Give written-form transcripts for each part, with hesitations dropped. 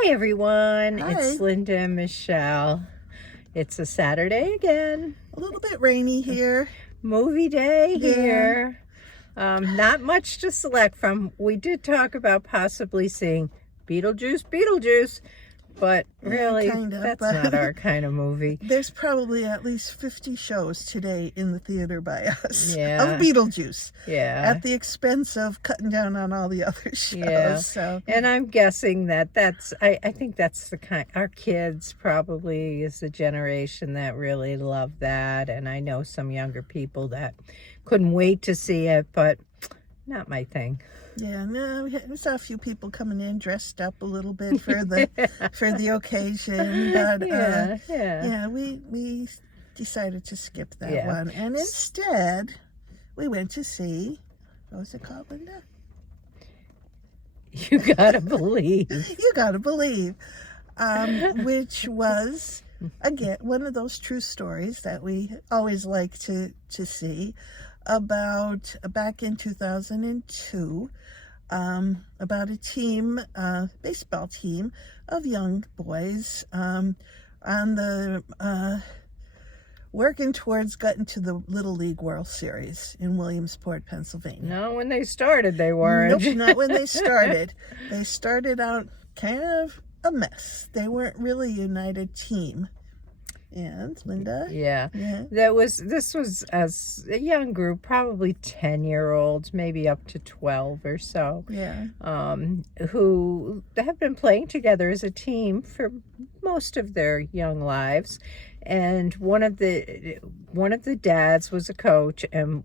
Hi, everyone. Hi. It's Linda and Michelle. It's a Saturday again. A little bit rainy here. Movie day Yeah. here. Not much to select from. We did talk about possibly seeing Beetlejuice, but really, kind of, that's but not our kind of movie. There's probably at least 50 shows today in the theater by us Yeah. of Beetlejuice. Yeah. At the expense of cutting down on all the other shows. Yeah. So. And I'm guessing I think that's the kind, our kids probably is the generation that really love that. And I know some younger people that couldn't wait to see it, but not my thing. Yeah, no, we saw a few people coming in dressed up a little bit for the occasion, but yeah, we decided to skip that one, and instead we went to see, what was it called, Linda? You Gotta Believe. You Gotta Believe, which was again one of those true stories that we always like to see about back in 2002. About a team, baseball team of young boys on the working towards getting to the Little League World Series in Williamsport, Pennsylvania. No, when they started, they weren't. Nope, not when they started. They started out kind of a mess. They weren't really a united team. And Linda? Yeah. This was as a young group, probably 10-year-olds, maybe up to 12 or so. Yeah. Who have been playing together as a team for most of their young lives. And one of the dads was a coach, and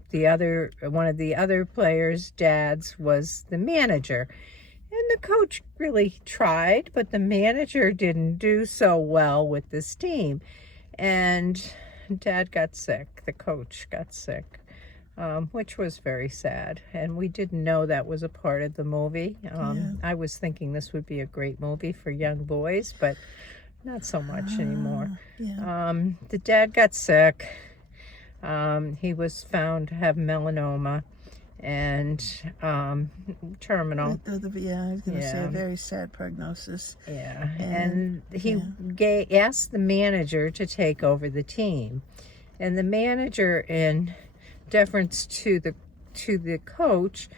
one of the other players' dads was the manager. And the coach really tried, but the manager didn't do so well with this team. And Dad got sick. The coach got sick, which was very sad. And we didn't know that was a part of the movie. I was thinking this would be a great movie for young boys, but not so much anymore. The dad got sick. He was found to have melanoma and terminal. I was going to say a very sad prognosis. Yeah, and he asked the manager to take over the team, and the manager, in deference to the coach,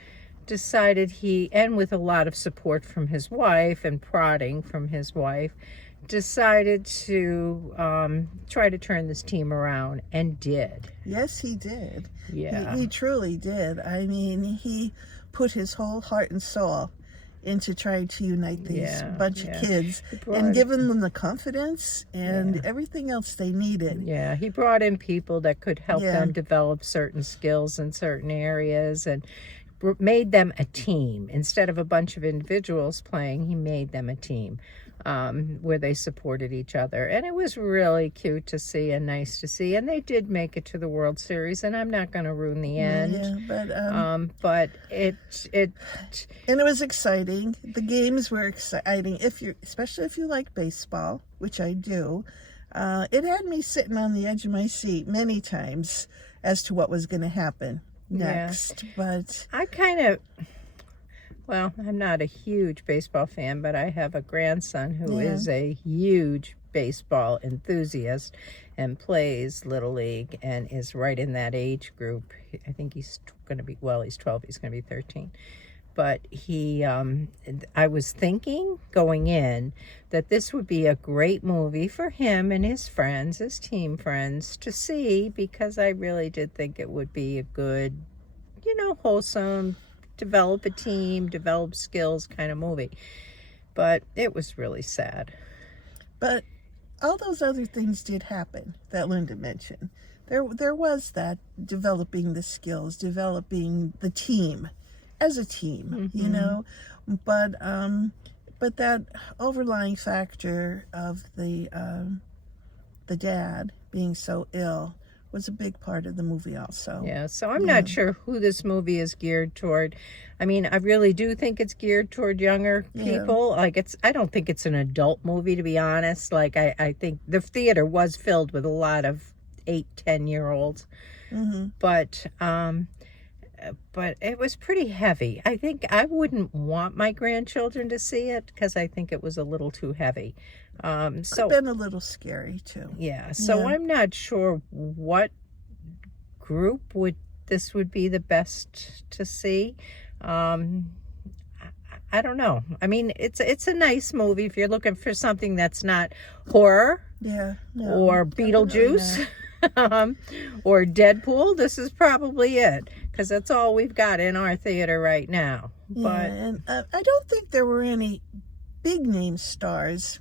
decided and with a lot of support from his wife and prodding from his wife, decided to try to turn this team around, and did. Yes, he did. Yeah. He truly did. I mean, he put his whole heart and soul into trying to unite these bunch of kids and giving them the confidence and everything else they needed. Yeah, he brought in people that could help them develop certain skills in certain areas and made them a team. Instead of a bunch of individuals playing, he made them a team where they supported each other. And it was really cute to see and nice to see. And they did make it to the World Series, and I'm not going to ruin the end. Yeah, but it and it was exciting. The games were exciting, especially if you like baseball, which I do. It had me sitting on the edge of my seat many times as to what was going to happen next. But I'm not a huge baseball fan, but I have a grandson who is a huge baseball enthusiast and plays Little League and is right in that age group. I think he's going to be, he's 12, he's going to be 13. But I was thinking going in that this would be a great movie for him and his friends, his team friends, to see, because I really did think it would be a good, wholesome, develop a team, develop skills kind of movie. But it was really sad. But all those other things did happen that Linda mentioned. There was that developing the skills, developing the team as a team, but that overlying factor of the dad being so ill was a big part of the movie also. Yeah, so I'm not sure who this movie is geared toward. I mean, I really do think it's geared toward younger people. Like, I don't think it's an adult movie, to be honest. Like, I think the theater was filled with a lot of 8-10-year-olds. But but it was pretty heavy. I think I wouldn't want my grandchildren to see it because I think it was a little too heavy. So Been a little scary too. yeah, so Yeah. I'm not sure what group would be the best to see. I don't know. I mean, it's a nice movie if you're looking for something that's not horror Yeah. No, or definitely Beetlejuice or Deadpool. This is probably it because that's all we've got in our theater right now. not. But Yeah, and I don't think there were any big name stars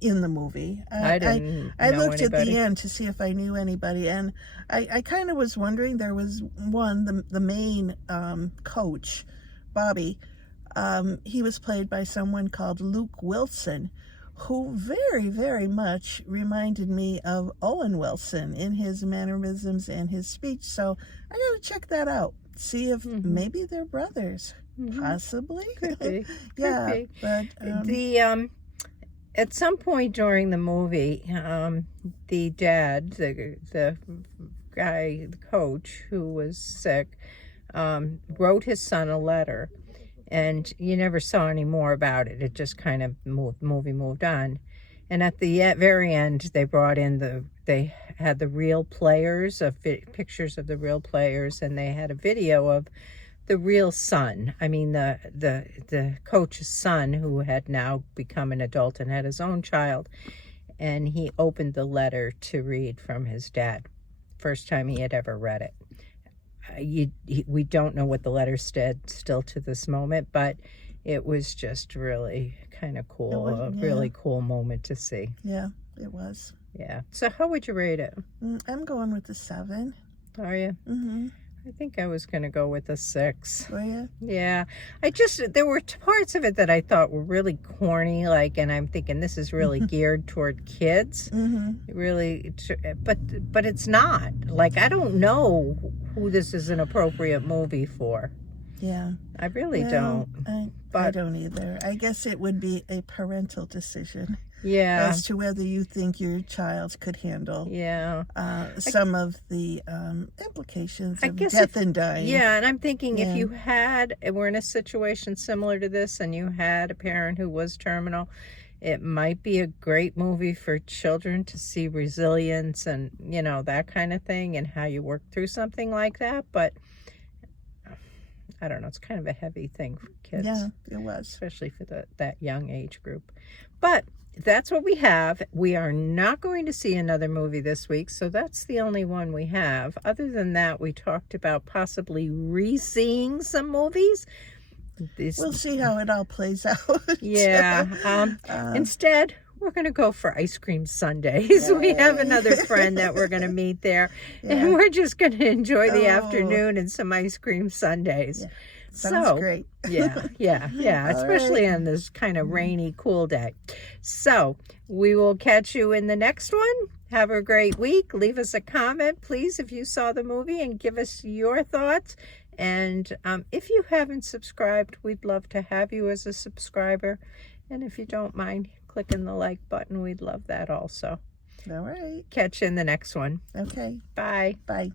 in the movie. I didn't I know looked at anybody. the end to see if I knew anybody, and I kind of was wondering. There was one, the main coach, Bobby. He was played by someone called Luke Wilson, who very, very much reminded me of Owen Wilson in his mannerisms and his speech. So I got to check that out. See if maybe they're brothers. Possibly. Could be. Yeah, be. but The at some point during the movie, the dad, the guy, the coach who was sick, wrote his son a letter, and you never saw any more about it. It just kind of moved on, and at the very end, they had the real players of pictures of the real players, and they had a video of the real son. I mean, the coach's son, who had now become an adult and had his own child, and he opened the letter to read from his dad. First time he had ever read it. We don't know what the letter said still to this moment, but it was just really kind of cool. A really cool moment to see. yeah, it was. Yeah. So how would you rate it? I'm going with the 7. Are you? Mm-hmm. I think I was going to go with a 6. Were you? Yeah, there were parts of it that I thought were really corny, and I'm thinking this is really geared toward kids. Mm-hmm. Really, but it's not. I don't know who this is an appropriate movie for. Yeah. I really Well, don't. I don't either. I guess it would be a parental decision Yeah, as to whether you think your child could handle yeah. some of the implications I of guess death and dying. Yeah, and I'm thinking Yeah. if you were in a situation similar to this and you had a parent who was terminal, it might be a great movie for children to see resilience and, that kind of thing and how you work through something like that. But I don't know, it's kind of a heavy thing for kids. Yeah, it was. Especially for that young age group. But that's what we have. We are not going to see another movie this week, so that's the only one we have. Other than that, we talked about possibly re-seeing some movies. We'll see how it all plays out. Yeah. Instead, we're going to go for ice cream sundaes. We have another friend that we're going to meet there, and we're just going to enjoy the afternoon and some ice cream sundaes. Yeah. Sounds great. Yeah. Especially on this kind of rainy, cool day. So we will catch you in the next one. Have a great week. Leave us a comment, please, if you saw the movie, and give us your thoughts. And if you haven't subscribed, we'd love to have you as a subscriber. And if you don't mind clicking the like button, we'd love that also. All right. Catch you in the next one. Okay. Bye. Bye.